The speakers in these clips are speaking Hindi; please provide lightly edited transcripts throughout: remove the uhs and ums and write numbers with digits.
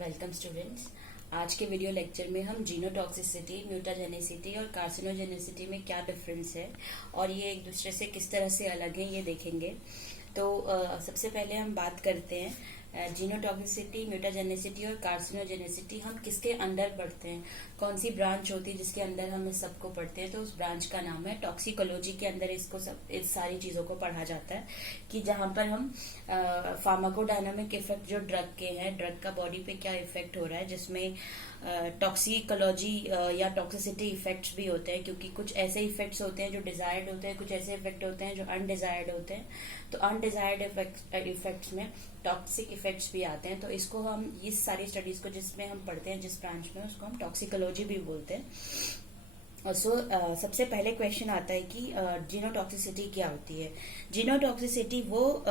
Welcome students. आज के वीडियो लेक्चर में हम जीनोटॉक्सिसिटी, म्यूटाजेनिसिटी और कार्सिनोजेनिसिटी में क्या डिफरेंस है और ये एक दूसरे से किस तरह से अलग हैं ये देखेंगे। तो सबसे पहले हम बात करते हैं जीनोटॉक्सिसिटी, म्यूटाजेनिसिटी और कार्सिनोजेनिसिटी हम किसके अंडर पढ़ते हैं, कौन सी ब्रांच होती है जिसके अंदर हम इस सबको पढ़ते हैं। तो उस ब्रांच का नाम है टॉक्सिकोलॉजी। के अंदर इस सारी चीजों को पढ़ा जाता है कि जहां पर हम फार्माकोडायनामिक इफेक्ट जो ड्रग के हैं, ड्रग का बॉडी पे क्या इफेक्ट हो रहा है, जिसमें टॉक्सिकोलॉजी या टॉक्सिसिटी इफेक्ट्स भी होते हैं, क्योंकि कुछ ऐसे इफेक्ट्स होते हैं जो डिजायर्ड होते हैं, कुछ ऐसे इफेक्ट होते हैं जो अनडिजायर्ड होते हैं। तो अनडिजायर्ड इफेक्ट्स में टॉक्सिक इफेक्ट्स भी आते हैं। तो इसको हम इस सारी स्टडीज को जिसमें हम पढ़ते हैं, जिस ब्रांच में, उसको हम टॉक्सिकोलॉजी भी बोलते हैं। सबसे पहले क्वेश्चन आता है कि जीनोटॉक्सिसिटी क्या होती है। जीनोटॉक्सिसिटी वो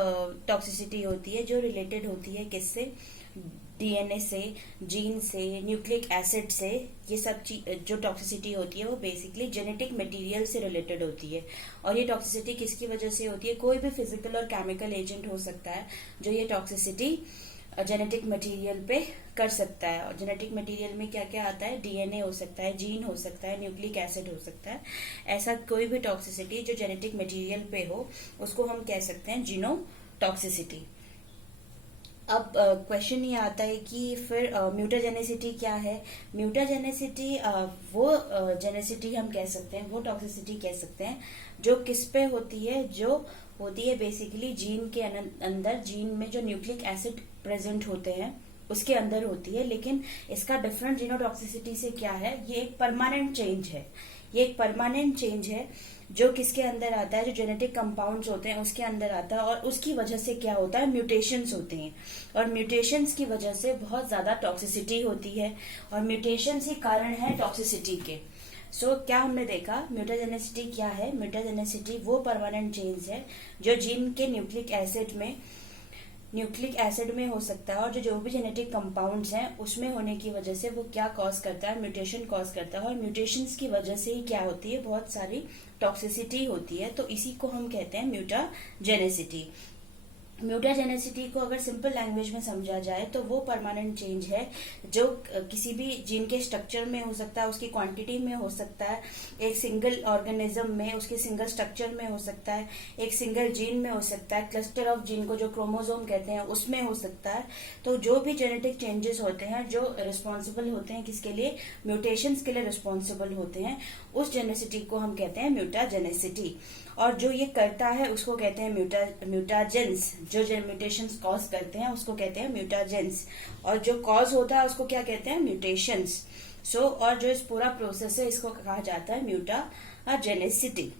टॉक्सिसिटी होती है जो रिलेटेड होती है किससे, डीएनए से, जीन से, न्यूक्लिक एसिड से। ये सब जो टॉक्सिसिटी होती है वो बेसिकली जेनेटिक मटेरियल से रिलेटेड होती है। और ये टॉक्सिसिटी किसकी वजह से होती है, कोई भी फिजिकल और केमिकल एजेंट हो सकता है जो ये टॉक्सिसिटी जेनेटिक मटेरियल पे कर सकता है। और जेनेटिक मटेरियल में क्या क्या आता है, डीएनए हो सकता है, जीन हो सकता है, न्यूक्लिक एसिड हो सकता है। ऐसा कोई भी टॉक्सिसिटी जो जेनेटिक मटेरियल पे हो उसको हम कह सकते हैं जीनोटॉक्सिसिटी। अब क्वेश्चन ये आता है कि फिर म्यूटाजेनिसिटी क्या है। म्यूटाजेनिसिटी वो जेनेसिटी हम कह सकते हैं, वो टॉक्सिसिटी कह सकते हैं जो किस पे होती है, जो होती है बेसिकली जीन के अंदर, जीन में जो न्यूक्लिक एसिड प्रेजेंट होते हैं उसके अंदर होती है। लेकिन इसका डिफरेंट जीनोटॉक्सिसिटी से क्या है, ये एक परमानेंट चेंज है। ये एक परमानेंट चेंज है जो किसके अंदर आता है, जो जेनेटिक कंपाउंड्स होते हैं उसके अंदर आता है। और उसकी वजह से क्या होता है, म्यूटेशंस होते हैं। और म्यूटेशंस की वजह से बहुत ज्यादा टॉक्सिसिटी होती है। और म्यूटेशंस ही कारण है टॉक्सिसिटी के। क्या हमने देखा, म्यूटाजेनिसिटी क्या है। म्यूटाजेनिसिटी वो परमानेंट चेंज है जो जीन के न्यूक्लिक एसिड में हो सकता है। और जो भी जेनेटिक कंपाउंड्स हैं उसमें होने की वजह से वो क्या कॉज करता है, म्यूटेशन कॉज करता है। और म्यूटेशंस की वजह से ही क्या होती है, बहुत सारी टॉक्सिसिटी होती है। तो इसी को हम कहते हैं म्यूटाजेनिसिटी। म्यूटाजेनिसिटी को अगर सिंपल लैंग्वेज में समझा जाए तो वो परमानेंट चेंज है जो किसी भी जीन के स्ट्रक्चर में हो सकता है, उसकी क्वांटिटी में हो सकता है, एक सिंगल ऑर्गेनिज्म में उसके सिंगल स्ट्रक्चर में हो सकता है, एक सिंगल जीन में हो सकता है, क्लस्टर ऑफ जीन को जो क्रोमोसोम कहते हैं उसमें हो सकता है। तो जो भी जेनेटिक चेंजेस होते हैं जो रिस्पॉन्सिबल होते हैं किसके लिए, म्यूटेशंस के लिए रिस्पॉन्सिबल होते हैं, उस जेनेसिटी को हम कहते हैं म्यूटाजेनिसिटी। और जो ये करता है उसको कहते हैं म्यूटाजेंस। जो म्यूटेशंस कॉज करते हैं उसको कहते हैं म्यूटाजेंस। और जो कॉज होता है उसको क्या कहते हैं, म्यूटेशंस। और जो इस पूरा प्रोसेस है इसको कहा जाता है म्यूटाजेनिसिटी।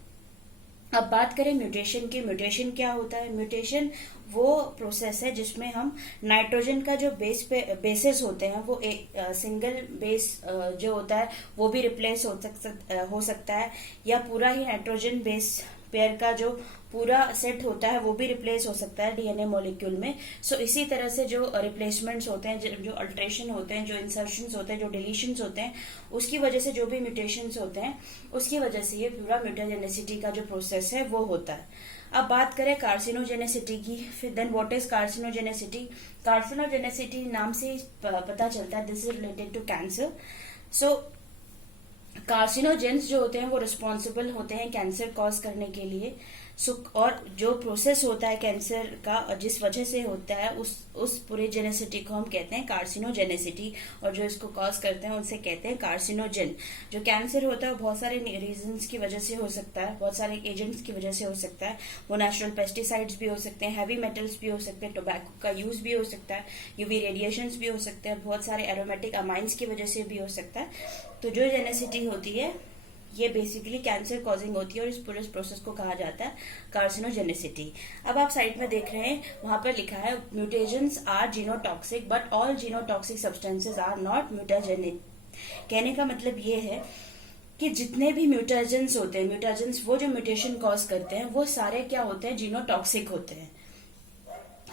अब बात करें म्यूटेशन की। म्यूटेशन क्या होता है, म्यूटेशन वो प्रोसेस है जिसमें हम नाइट्रोजन का जो बेसेस होते हैं वो एक सिंगल बेस जो होता है वो भी रिप्लेस हो सकता है, या पूरा ही नाइट्रोजन बेस पेयर का जो पूरा सेट होता है वो भी रिप्लेस हो सकता है डीएनए मॉलिक्यूल में। इसी तरह से जो रिप्लेसमेंट्स होते हैं, जो अल्ट्रेशन होते हैं, जो इंसर्शंस होते हैं, जो डिलीशंस होते हैं, उसकी वजह से जो भी म्यूटेशंस होते हैं उसकी वजह से ये पूरा म्यूटाजेनिसिटी का जो प्रोसेस है वो होता है। अब बात करें कार्सिनोजेनिसिटी की। फिर then what is carcinogenicity. Carcinogenicity नाम से पता चलता है this is related to cancer. Carcinogens जो होते हैं वो रिस्पॉन्सिबल होते हैं कैंसर कॉज करने के लिए। और जो प्रोसेस होता है कैंसर का, जिस वजह से होता है, उस पूरे जेनेसिटी को हम कहते हैं कार्सिनोजेनेसिटी। और जो इसको कॉज करते हैं उनसे कहते हैं कार्सिनोजेन। जो कैंसर होता है वो बहुत सारे रीजंस की वजह से हो सकता है, बहुत सारे एजेंट्स की वजह से हो सकता है। वो नेचुरल पेस्टिसाइड्स भी हो सकते हैं, हैवी मेटल्स भी हो सकते हैं, टोबैको का यूज भी हो सकता है, यूवी रेडिएशंस भी हो सकते हैं, बहुत सारे एरोमेटिक अमाइंस की वजह से भी हो सकता है। तो जो जेनेसिटी होती है ये बेसिकली कैंसर कॉजिंग होती है और इस पूरे प्रोसेस को कहा जाता है कार्सिनोजेनिसिटी। अब आप साइड में देख रहे हैं, वहां पर लिखा है mutations are genotoxic but all genotoxic substances are not mutagenic. कहने का मतलब ये है कि जितने भी म्यूटाजेंस होते हैं, म्यूटाजेंस वो जो म्यूटेशन कॉज करते हैं वो सारे क्या होते हैं, जीनोटॉक्सिक होते हैं।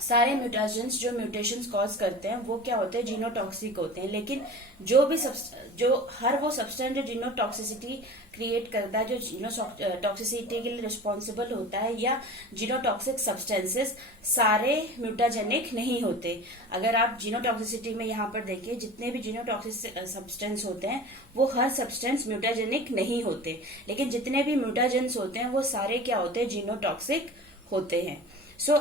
सारे म्यूटाजेंस जो म्यूटेशंस कॉज करते हैं वो क्या होते हैं, जीनोटॉक्सिक होते हैं। लेकिन जो हर वो सब्सटेंस जो जीनोटॉक्सिसिटी क्रिएट करता है, जो जीनोटॉक्सिसिटी के लिए रिस्पॉन्सिबल होता है, या जीनोटॉक्सिक सब्सटेंसेस सारे म्यूटाजेनिक नहीं होते। अगर आप जीनोटॉक्सिसिटी में यहाँ पर देखिए, जितने भी जीनोटॉक्सिक सब्सटेंस होते हैं वो हर सब्सटेंस म्यूटाजेनिक नहीं होते, लेकिन जितने भी म्यूटाजेंस होते हैं वो सारे क्या होते हैं, जीनोटॉक्सिक होते हैं।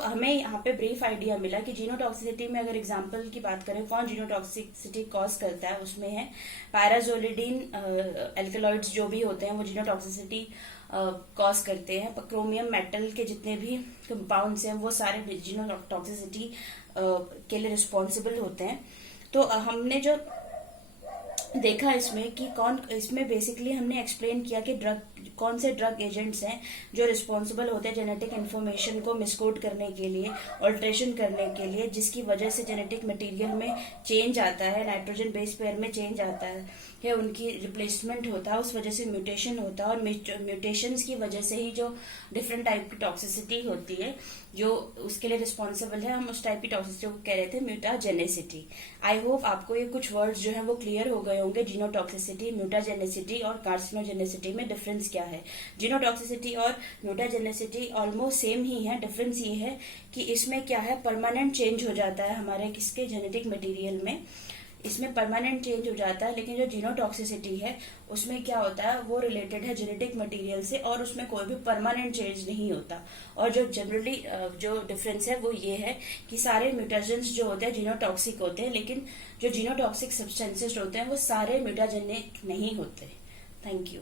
हमें यहाँ पे ब्रीफ आइडिया मिला कि जीनोटॉक्सिसिटी में अगर एग्जांपल की बात करें, कौन जीनोटॉक्सिसिटी कॉज करता है, उसमें है पैराजोलिडीन एल्कलॉइड्स जो भी होते हैं वो जीनोटॉक्सिसिटी कॉज करते हैं। क्रोमियम मेटल के जितने भी कंपाउंड्स हैं वो सारे जीनोटॉक्सिसिटी के लिए रिस्पॉन्सिबल होते हैं। तो हमने जो देखा इसमें कि इसमें बेसिकली हमने एक्सप्लेन किया कि कौन से ड्रग एजेंट्स हैं जो रिस्पॉन्सिबल होते हैं जेनेटिक इन्फॉर्मेशन को मिसकोड करने के लिए, ऑल्ट्रेशन करने के लिए, जिसकी वजह से जेनेटिक मटेरियल में चेंज आता है, नाइट्रोजन बेस पेयर में चेंज आता है, उनकी रिप्लेसमेंट होता है, उस वजह से म्यूटेशन होता है। और म्यूटेशंस की वजह से ही जो डिफरेंट टाइप की टॉक्सिसिटी होती है जो उसके लिए रिस्पॉन्सिबल है, हम उस टाइप की टॉक्सिसिटी को कह रहे थे म्यूटाजेनेसिटी। आई होप आपको ये कुछ वर्ड्स जो है वो क्लियर हो गए होंगे। जीनोटॉक्सिसिटी, म्यूटाजेनेसिटी और कार्सिनोजेनेसिटी में डिफरेंस क्या है। जीनोटॉक्सिसिटी और म्यूटाजेनेसिटी ऑलमोस्ट सेम ही है। डिफरेंस ये है कि इसमें क्या है, परमानेंट चेंज हो जाता है हमारे किसके जेनेटिक मटेरियल में, इसमें परमानेंट चेंज हो जाता है। लेकिन जो जीनोटॉक्सिसिटी है उसमें क्या होता है, वो रिलेटेड है जेनेटिक मटेरियल से और उसमें कोई भी परमानेंट चेंज नहीं होता। और जो जनरली जो डिफरेंस है वो ये है कि सारे म्यूटाजेंस जो होते हैं जीनोटॉक्सिक होते हैं, लेकिन जो जीनोटॉक्सिक सब्सटेंसेस होते हैं वो सारे म्यूटाजेनिक नहीं होते। Thank you.